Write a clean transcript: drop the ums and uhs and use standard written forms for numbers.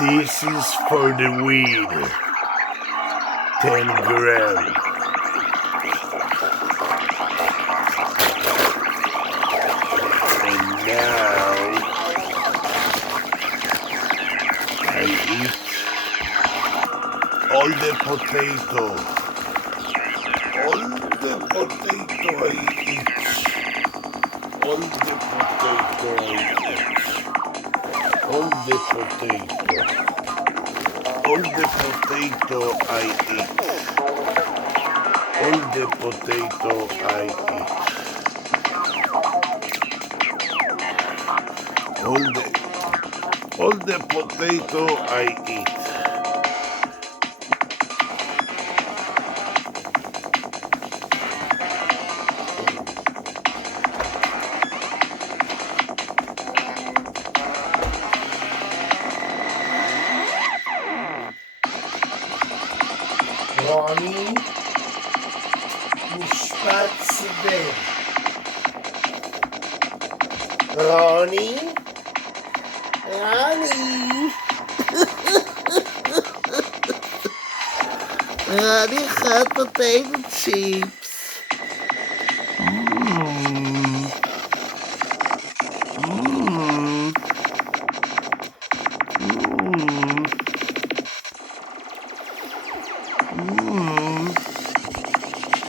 This is for the weed. 10 gram. And now I eat all the potato. All the potato I eat. All the potato I eat. All the potato. All the potato I eat. All the potato I eat. All the potato I eat. רוני, משפט סידר. רוני? רוני חד potato chip.